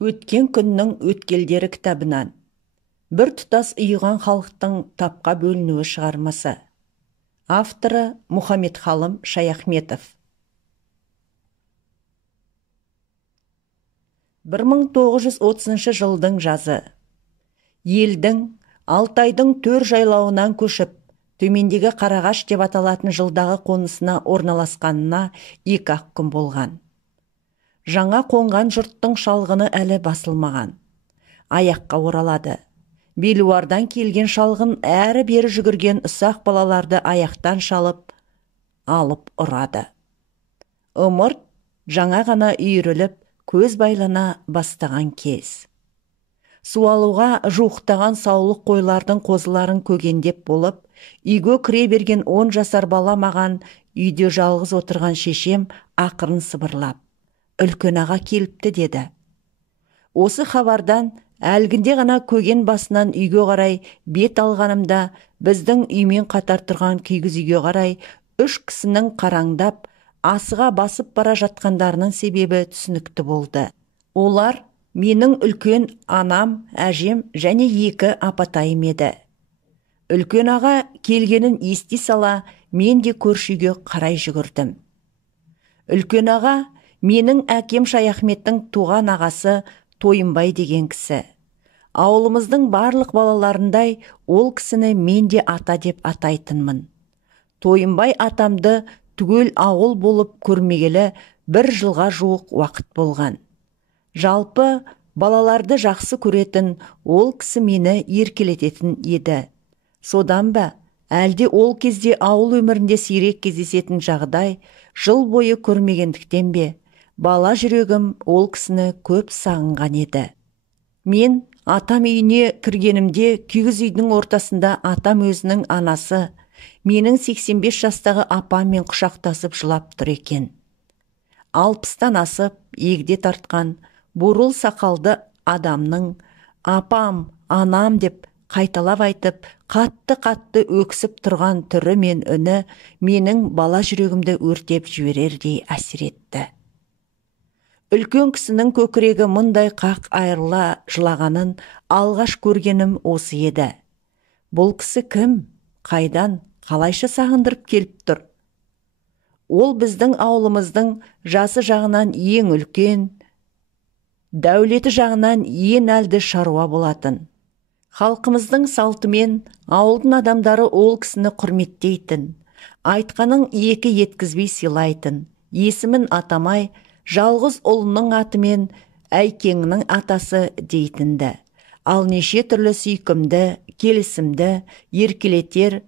Өткен күннің өткелдері кітабынан бір тұтас ұйыған халықтың тапқа бөлінуі шығармасы. Авторы Мұхаммедхалым Шаяхметов. 1930 жылдың жазы. Елдің Алтайдың төр жайлауынан көшіп, төмендегі Қарағаш деп аталатын жылдағы қонысына орналасқанына 2-ақ күн болған. Жаңа қонған жұрттың шалғыны әлі басылмаған. Аяққа оралады. Белуардан келген шалғын әрі бері жүгірген ұсақ балаларды аяқтан шалып, алып ұрады. Ымырт жаңа ғана үйіріліп, көз байлана бастаған кез. Суалуға жуықтаған саулық қойлардың қозыларын көгендеп болып, үйге кіре берген 10 жасар бала маған үйде жалғыз отырған шешем ақырын сыбырлап, «Үлкен аға келіпті» деді. Осы хабардан әлгінде ғана көген басынан үйге қарай бет алғанымда, біздің үймен қатар тұрған күйгіз үйге қарай 3 кісінің қараңдап, асыға басып бара жатқандарының себебі түсінікті болды. Олар менің үлкен анам, әжем және 2 апатайым еді. Үлкен аға келгенін ести сала, мен де көрші үйге қарай жүгірдім. Үлкен аға менің әкем Шаяхметтің туған ағасы Тойымбай деген кісі. Ауылымыздың барлық балаларындай ол кісіні мен де ата деп атайтынмын. Тойымбай атамды түгел ауыл болып көрмегелі 1 жылға жуық уақыт болған. Жалпы балаларды жақсы көретін ол кісі мені еркелететін еді. Содан ба, әлде ол кезде ауыл өмірінде сирек кездесетін жағдай жыл бойы көрмегендіктен бе, бала жүрегім ол кісіні көп сағынған еді. Мен атам үйіне кіргенімде күйгіз үйдің ортасында атам өзінің анасы, менің 85 жастағы апаммен құшақтасып жылап тұр екен. 60-тан асып, егде тартқан, бурыл сақалды адамның «апам, анам» деп қайталап айтып, қатты-қатты өксіп тұрған түрі мен үні менің бала жүрегімді өртеп жіберердей әсер етті. Үлкен кісінің көкірегі мұндай қақ айырыла жылағанын алғаш көргенім осы еді. Бұл кісі кім? Қайдан? Қалайша сағындырып келіп тұр? Ол біздің ауылымыздың жасы жағынан ең үлкен, дәулеті жағынан ең әлді шаруа болатын. Халқымыздың салтымен ауылдың адамдары ол кісіні құрметтейтін, айтқаның 2 еткізбей сыйлайтын, есімін атамай, жалғыз ұлының атымен әйкеңнің атасы дейтінді. Ал неше түрлі сүйкімді, келісімді, еркелетер,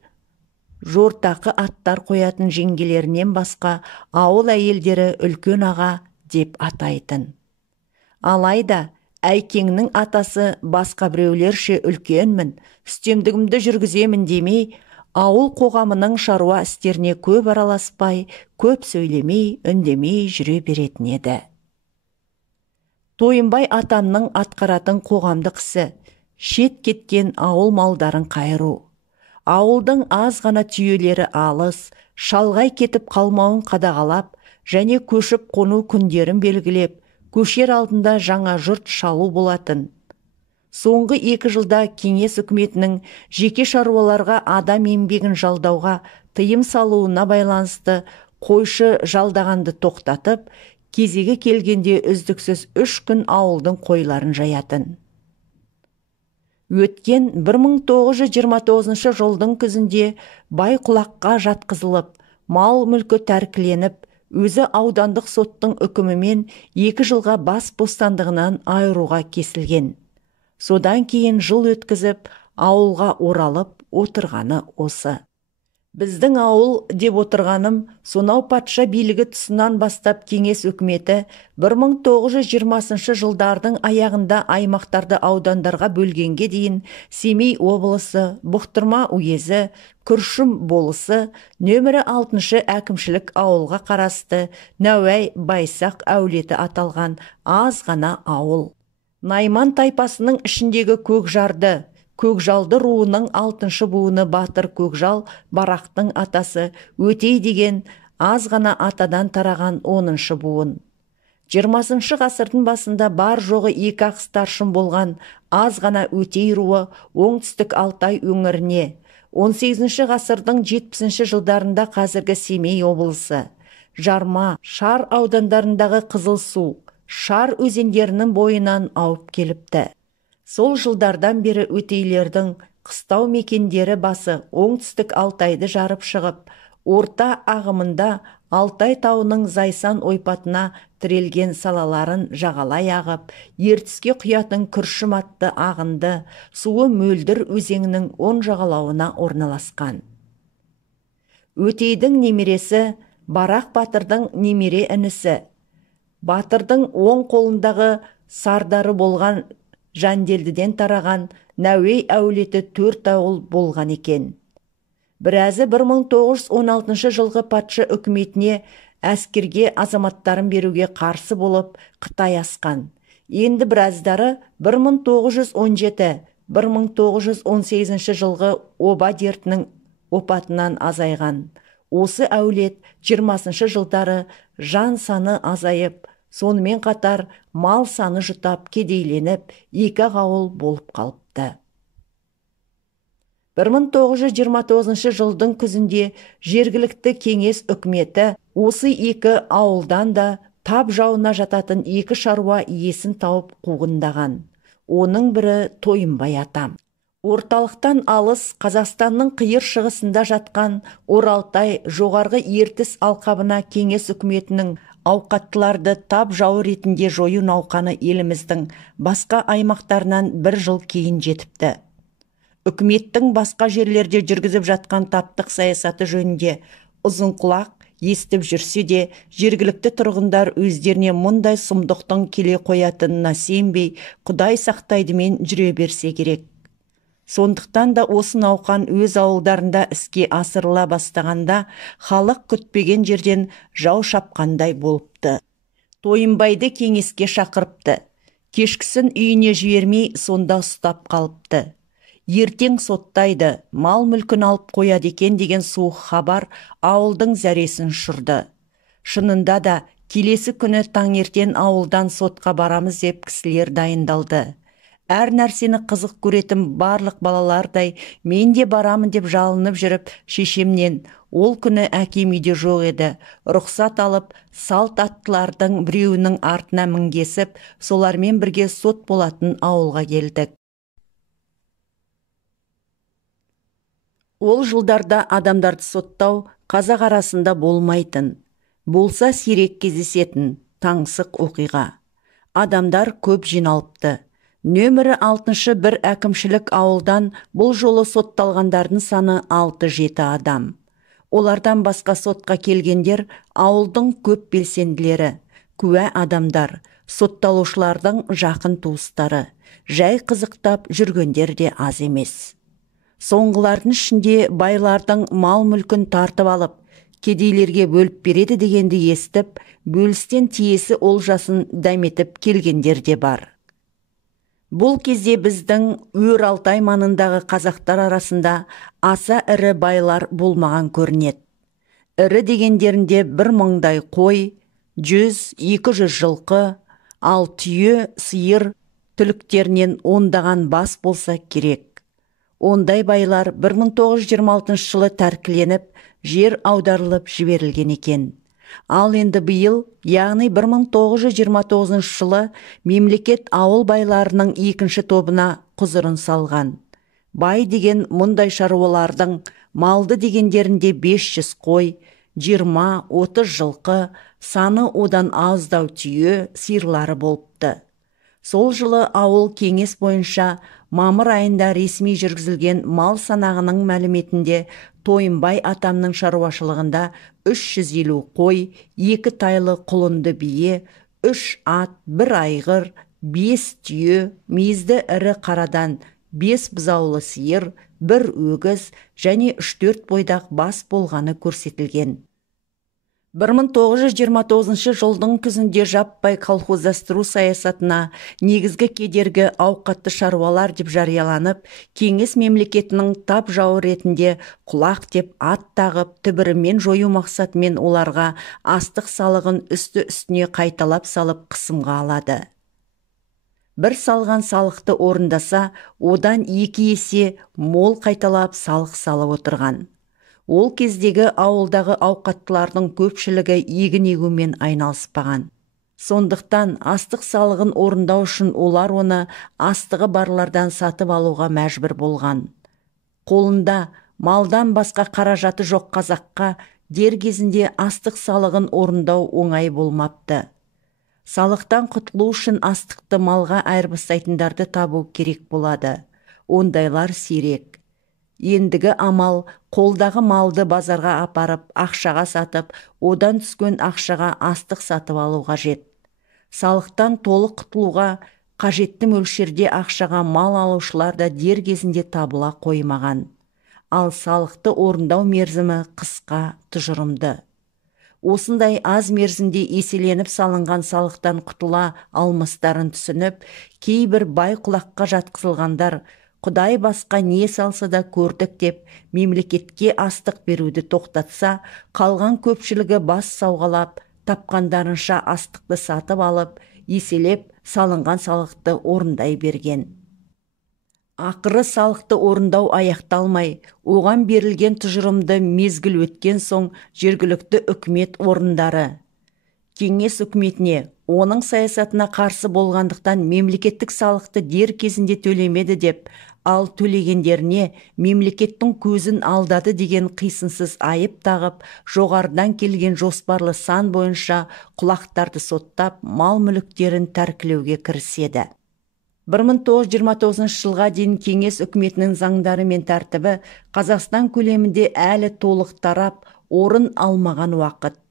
жортақы аттар қоятын жеңгелерінен басқа ауыл әйелдері үлкен аға деп атайтын. Алайда әйкеңнің атасы басқа біреулерше үлкенмін, үстемдігімді жүргіземін демей, ауыл қоғамының шаруа істеріне көп араласпай, көп сөйлемей, үндемей жүре беретін еді. Тойымбай атамның атқаратын қоғамдық ісі шет кеткен ауыл малдарын қайыру. Ауылдың аз ғана түйелері алыс, шалғай кетіп қалмауын қадағалап және көшіп қону күндерін белгілеп, көшер алдында жаңа жұрт шалу болатын. Соңғы 2 жылда кеңес үкіметінің жеке шаруаларға адам еңбегін жалдауға тыйым салуына байланысты қойшы жалдағанды тоқтатып, кезегі келгенде үздіксіз 3 күн ауылдың қойларын жаятын. Өткен 1929 жылдың күзінде Байқұлаққа жатқызылып, мал мүлкі тәркіленіп, өзі аудандық соттың үкімімен 2 жылға бас бостандығынан айыруға кесілген. Содан кейін жыл өткізіп, ауылға оралып отырғаны осы. Біздің ауыл деп отырғаным, сонау патша билігі тұсынан бастап кеңес үкіметі 1920 жылдардың аяғында аймақтарды аудандарға бөлгенге дейін Семей облысы, Бұқтырма уезі, Күршім болысы, нөмірі 6 әкімшілік ауылға қарасты Науәй Байсақ әулеті аталған аз ғана ауыл. Найман тайпасының ішіндегі Көкжарды, Көкжалды руының 6 буыны Батыр Көкжал Барақтың атасы Өтей деген аз ғана атадан тараған 10 буын. 20 ғасырдың басында бар жоғы 2-ақ старшын болған аз ғана Өтей руы оңтүстік Алтай өңіріне, 18 ғасырдың 70 жылдарында қазіргі Семей облысы, Жарма, Шар аудандарындағы Қызылсу, Шар өзендерінің бойынан ауып келіпті. Сол жылдардан бері Өтейлердің қыстау мекендері басы оңтүстік Алтайды жарып шығып, орта ағымында Алтай тауының Зайсан ойпатына тірелген салаларын жағалай ағып, ертіске құятын Күршім атты ағынды суы Мөлдір өзенінің оң жағалауына орналасқан. Өтейдің немересі Барақ батырдың немере інісі, батырдың оң қолындағы сардары болған Жанделдіден тараған Нәуей әулеті 4 ауыл болған екен. Біразы 1916 жылғы патша үкіметіне әскерге азаматтарын беруге қарсы болып Қытай асқан. Енді біраздары 1917-1918 жылғы оба дертінің опатынан азайған. Осы әулет 20 жылдары жан саны азайып, сонымен қатар мал саны жұтап кедейленіп, 2 ауыл болып қалыпты. 1929 жылдың күзінде жергілікті кеңес үкіметі осы 2 ауылдан да тап жауына жататын 2 шаруа иесін тауып қуғындаған. Оның бірі Тойынбай атам. Орталықтан алыс Қазақстанның қиыр шығысында жатқан Оралтай жоғарғы ертіс алқабына кеңес үкіметінің ауқаттыларды тап жауы ретінде жою науқаны еліміздің басқа аймақтарынан 1 жыл кейін жетіпті. Үкіметтің басқа жерлерде жүргізіп жатқан таптық саясаты жөнінде ұзынқұлақ естіп жүрсе де, жергілікті тұрғындар өздеріне мұндай сұмдықтың келе қоятынына сенбей, Құдай сақтайдымен жүре берсе керек. Сондықтан да осы науқан өз ауылдарында іске асырыла бастағанда, халық күтпеген жерден жау шапқандай болыпты. Тойынбайды кеңеске шақырыпты. Кешкісін үйіне жібермей, сонда ұстап қалыпты. Ертең соттайды, мал мүлкін алып қояды екен деген суық хабар ауылдың зәресін ұшырды. Шынында да келесі күні таңертең ауылдан сотқа барамыз деп кісілер дайындалды. Әр нәрсені қызық көретін барлық балалардай мен де барамын деп жалынып жүріп, шешемнен ол күні әкем үйде жоқ еді. Рұқсат алып, салт аттылардың біреуінің артына мінгесіп, солармен бірге сот болатын ауылға келдік. Ол жылдарда адамдарды соттау қазақ арасында болмайтын, болса сирек кездесетін таңсық оқиға. Адамдар көп жиналыпты. Нөмірі 6-шы бір әкімшілік ауылдан бұл жолы сотталғандардың саны 6-7 адам. Олардан басқа сотқа келгендер ауылдың көп белсенділері, куә адамдар, сотталушылардың жақын туыстары, жай қызықтап жүргендер де аз емес. Соңғылардың ішінде байлардың мал мүлкін тартып алып, кедейлерге бөліп береді дегенді естіп, бөлістен тиесі олжасын дәметіп келгендер де бар. Бұл кезде біздің Өр Алтай маңындағы қазақтар арасында аса ірі байлар болмаған көрінеді. Ірі дегендерінде 1000-дай қой, 100-200 жылқы, ал түйе, сиыр түліктерінен ондаған бас болса керек. Ондай байлар 1926 жылы тәркіленіп, жер аударылып жіберілген екен. Ал енді биыл, яғни 1929 жылы мемлекет ауыл байларының 2-ші тобына құзырын салған. Бай деген мұндай шаруалардың малды дегендерінде 500 қой, 20-30 жылқы, саны одан аздау түйе, сиырлары болыпты. Сол жылы ауыл кеңес бойынша мамыр айында ресми жүргізілген мал санағының мәліметінде Тойынбай атамның шаруашылығында 350 қой, 2 тайлы құлынды бие, 3 ат, 1 айғыр, 5 түйе, мезді ірі қарадан 5 бұзаулы сиыр, 1 өгіз және 3-4 бойдақ бас болғаны көрсетілген. 1929 жылдың күзінде жаппай колхоздастыру саясатына негізгі кедергі ауқатты шаруалар деп жарияланып, кеңес мемлекетінің тап жауы ретінде құлақ деп ат тағып, түбірімен жою мақсатымен оларға астық салығын үсті-үстіне қайталап салып қысымға алады. Бір салған салықты орындаса, одан 2 есе мол қайталап салық салып отырған. Ол кездегі ауылдағы ауқаттылардың көпшілігі егін егумен айналыспаған. Сондықтан астық салығын орындау үшін олар оны астығы барлардан сатып алуға мәжбүр болған. Қолында малдан басқа қаражаты жоқ қазаққа дер кезінде астық салығын орындау оңай болмапты. Салықтан құтылу үшін астықты малға айырбастайтындарды табу керек болады. Ондайлар сирек. Ендігі амал қолдағы малды базарға апарып, ақшаға сатып, одан түскен ақшаға астық сатып алу қажет. Салықтан толық құтылуға қажетті мөлшерде ақшаға мал алушылар да дер кезінде табыла қоймаған. Ал салықты орындау мерзімі қысқа, тұжырымды. Осындай аз мерзімде еселеніп салынған салықтан құтыла алмастарын түсініп, кейбір бай құлаққа жатқызылғандар Құдай басқа не салса да көрдік деп мемлекетке астық беруді тоқтатса, қалған көпшілігі бас сауғалап, тапқандарынша астықты сатып алып, еселеп салынған салықты орындай берген. Ақыры салықты орындау аяқталмай, оған берілген тұжырымды мезгіл өткен соң жергілікті үкімет орындары кеңес үкіметіне оның саясатына қарсы болғандықтан мемлекеттік салықты дер кезінде төлемеді деп, ал төлегендеріне мемлекеттің көзін алдады деген қисынсыз айып тағып, жоғарыдан келген жоспарлы сан бойынша құлақтарды соттап, мал мүліктерін тәркілеуге кіріседі. 1929 жылға дейін кеңес үкіметінің заңдары мен тәртібі Қазақстан көлемінде әлі толық тарап, орын алмаған уақыт.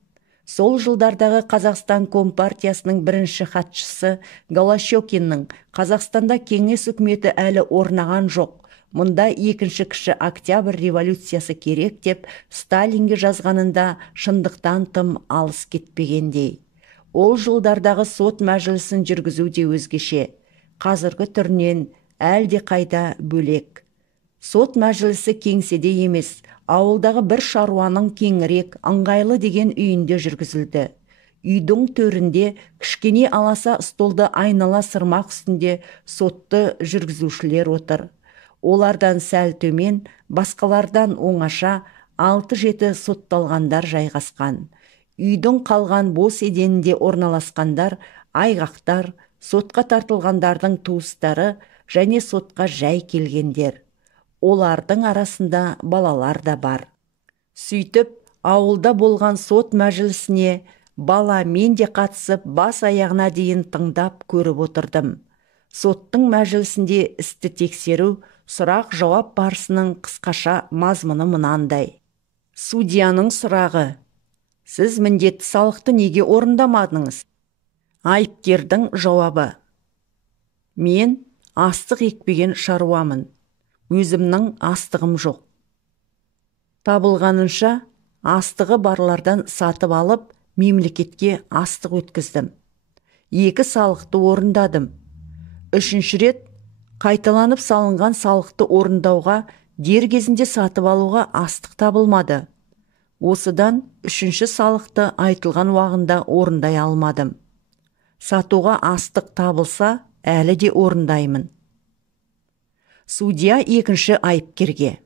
Сол жылдардағы Қазақстан Компартиясының бірінші хатшысы Голощекиннің Қазақстанда кеңес үкіметі әлі орнаған жоқ, мұнда екінші кіші октябрь революциясы керек деп Сталинге жазғанында шындықтан тым алыс кетпегендей. Ол жылдардағы сот мәжілісін жүргізу де өзгеше, қазіргі түрінен әлде қайда бөлек. Сот мәжілісі кеңседе емес, ауылдағы бір шаруаның кеңірек, ыңғайлы деген үйінде жүргізілді. Үйдің төрінде кішкене аласа столды айнала сырмақ үстінде сотты жүргізушілер отыр. Олардан сәл төмен, басқалардан оңаша 6-7 сотталғандар жайғасқан. Үйдің қалған бос еденінде орналасқандар, айғақтар, сотқа тартылғандардың туыстары және сотқа жай келгендер. Олардың арасында балалар да бар. Сөйтіп, ауылда болған сот мәжілісіне бала мен де қатысып, бас аяғына дейін тыңдап көріп отырдым. Соттың мәжілісінде істі тексеру, сұрақ жауап барысының қысқаша мазмұны мынандай. Судьяның сұрағы: сіз міндетті салықты неге орындамадыңыз? Айыпкердің жауабы: мен астық екпеген шаруамын. Өзімнің астығым жоқ. Табылғанынша астығы барлардан сатып алып, мемлекетке астық өткіздім. 2 салықты орындадым. 3-ші рет қайталанып салынған салықты орындауға дер кезінде сатып алуға астық табылмады. Осыдан 3-ші салықты айтылған уағында орындай алмадым. Сатуға астық табылса, әлі де орындаймын. Судья 2-ші айыпкерге: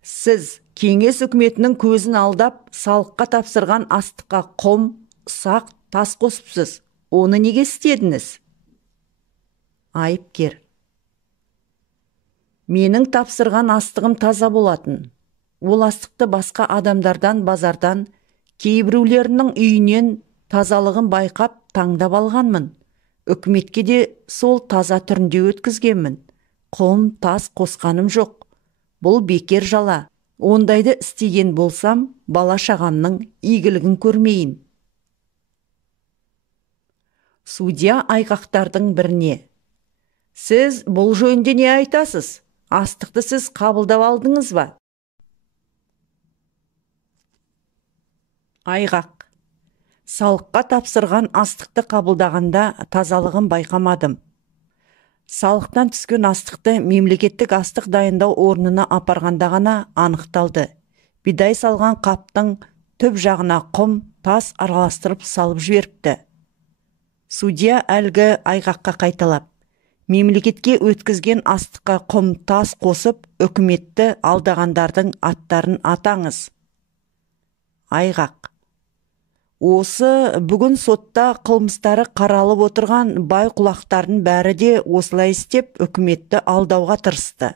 сіз кеңес үкіметінің көзін алдап, салыққа тапсырған астыққа құм, ұсақ, тас қосыпсыз. Оны неге істедіңіз? Айыпкер: менің тапсырған астығым таза болатын. Ол астықты басқа адамдардан, базардан, кейбіреулерінің үйінен тазалығын байқап таңдап алғанмын. Үкіметке де сол таза түрінде өткізгенмін. Құм, тас қосқаным жоқ. Бұл бекер жала. Ондайды істеген болсам, бала шағамның игілігін көрмейін. Судья айғақтардың біріне: сіз бұл жөнінде не айтасыз? Астықты сіз қабылдап алдыңыз ба? Айғақ. Салыққа тапсырған астықты қабылдағанда тазалығын байқамадым. Салықтан түскен астықты мемлекеттік астық дайындау орнына апарғанда ғана анықталды. Бидай салған қаптың түп жағына құм, тас араластырып салып жіберіпті. Судья әлгі айғаққа қайталап, мемлекетке өткізген астыққа құм, тас қосып, үкіметті алдағандардың аттарын атаңыз. Айғақ. Осы бүгін сотта қылмыстары қаралып отырған бай құлақтардың бәрі де осылай істеп үкіметті алдауға тырысты.